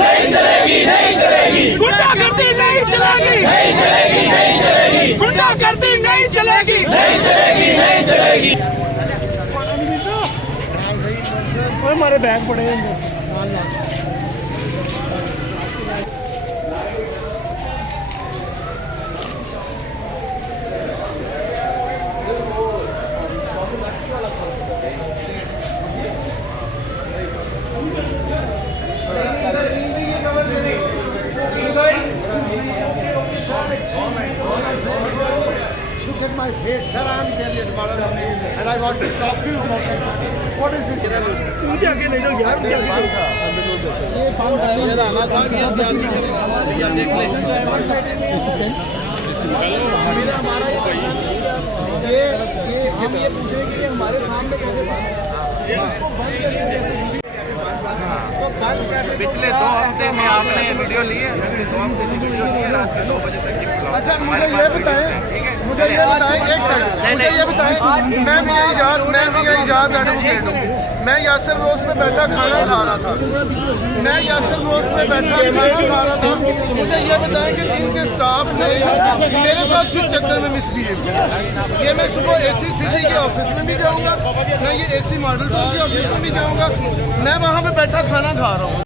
नहीं चलेगी, नहीं चलेगी, गुंडागर्दी नहीं चलेगी, नहीं चलेगी, नहीं चलेगी, गुंडागर्दी नहीं चलेगी, नहीं चलेगी, नहीं चलेगी। हमारे बैग पड़े हैं Look at my face, sir. I'm Elliot Balan, and I want to talk to you about it. What is this? मुझे आगे नहीं दो यार, मुझे आगे ये पान था ये ना साहब ये जल्दी कर ये देख ले ये हम ये पूछ रहे हैं कि हमारे सामने कैसे पिछले 2 हफ्ते से आपने ये वीडियो ली है, पिछले 2 हफ्ते से वीडियो ली है, रात के 2 बजे तक की। अच्छा मुझे ये बताएं, मुझे ये बताएं, एक सेकंड, मुझे ये बताएं, मैं भी इजाज़ एडवोकेट हूँ। मैं यासर रोज पे बैठा खाना खा रहा था, मैं यासर रोज पे बैठा खाना खा रहा था। मुझे ये बताएं कि इनके स्टाफ ने मेरे साथ किस चक्कर में मिसबिहेव किया। ये मैं सुबह एसी सिटी के ऑफिस में भी जाऊँगा, मैं ये एसी मॉडल टाउन के ऑफिस में भी जाऊँगा, मैं वहाँ पे बैठा खाना खा रहा हूँ।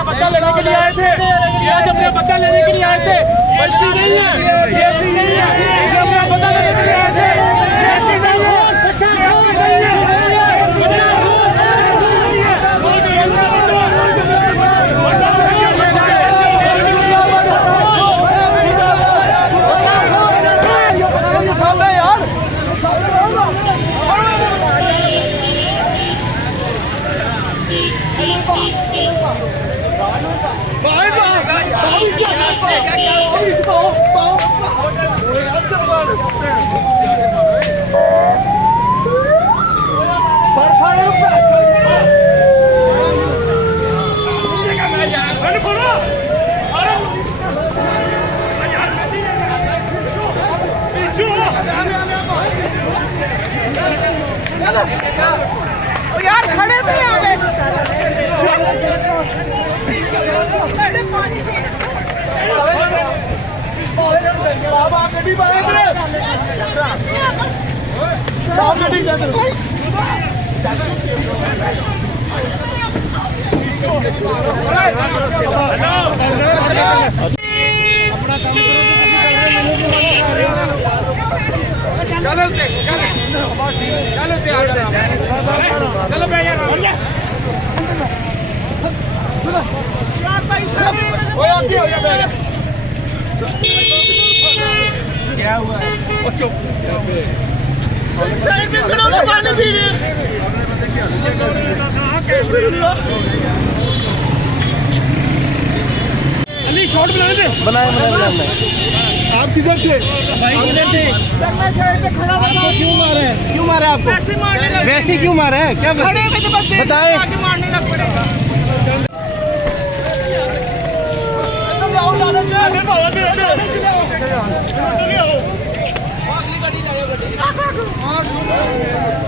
बदला लेने के लिए आए थे, आज अपने बदला लेने के लिए आए थे। ऐसी नहीं है, ऐसी नहीं है, अपना बदला लेने के लिए आए थे। ऐसी नहीं है, ऐसी नहीं है, यार खड़े पे आ गए। चलो क्या हुआ है? पानी पी रहे अली शॉट बनाए थे, बनाए आप किधर थे? सर मैं साइड पे खड़ा था। क्यों मारे हैं? क्यों मारे आपको? ऐसे मारने लगे। वैसे क्यों मारे हैं? क्या खड़े पे तो बस बताएं। आगे मारने लग पड़े। आगे